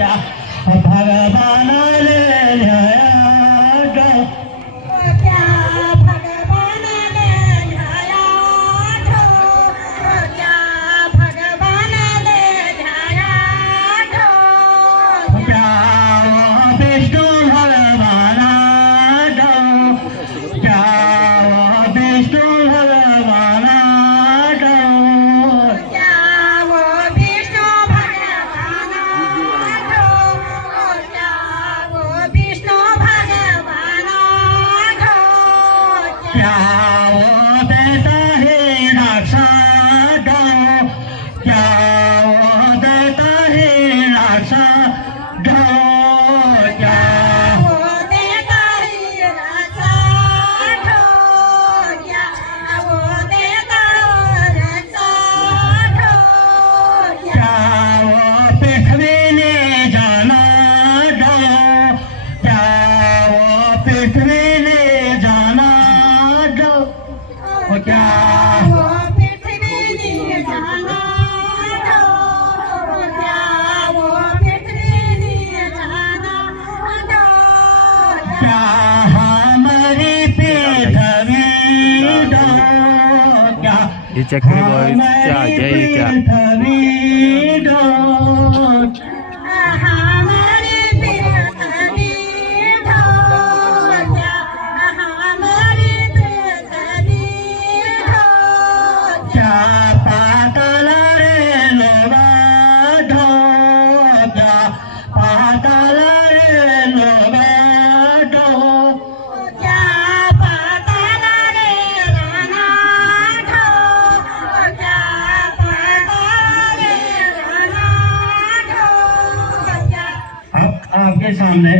क्या भगवानाने न्याया क्या भगवानाने न्याया क्या भगवानाने न्याया क्या विष्णु भगवाना क्या विष्णु भगवाना क्या वो विष्णु भगवाना क्या वो विष्णु भगवाना क्या वो देता है रक्षा क्या वो देता है रक्षा क्या वो देता ही रक्षा क्या वो देता रक्षा क्या वो पृथ्वी ने जाना क्या वो पृथ्वी ने जाना क्या वो पृथ्वी ने जाना क्या वो पृथ्वी ने जाना क्या हमारी पृथ्वी क्या हे चक्री बॉयजच्या जयच्या पृथ्वी हमारी पृथ्वी ढोया हमारी पृथ्वी क्या पाताल रे लोबा क्या पाताल रे लोबा क्या पाताला रे राना क्या पाताला रे राना अब आपके सामने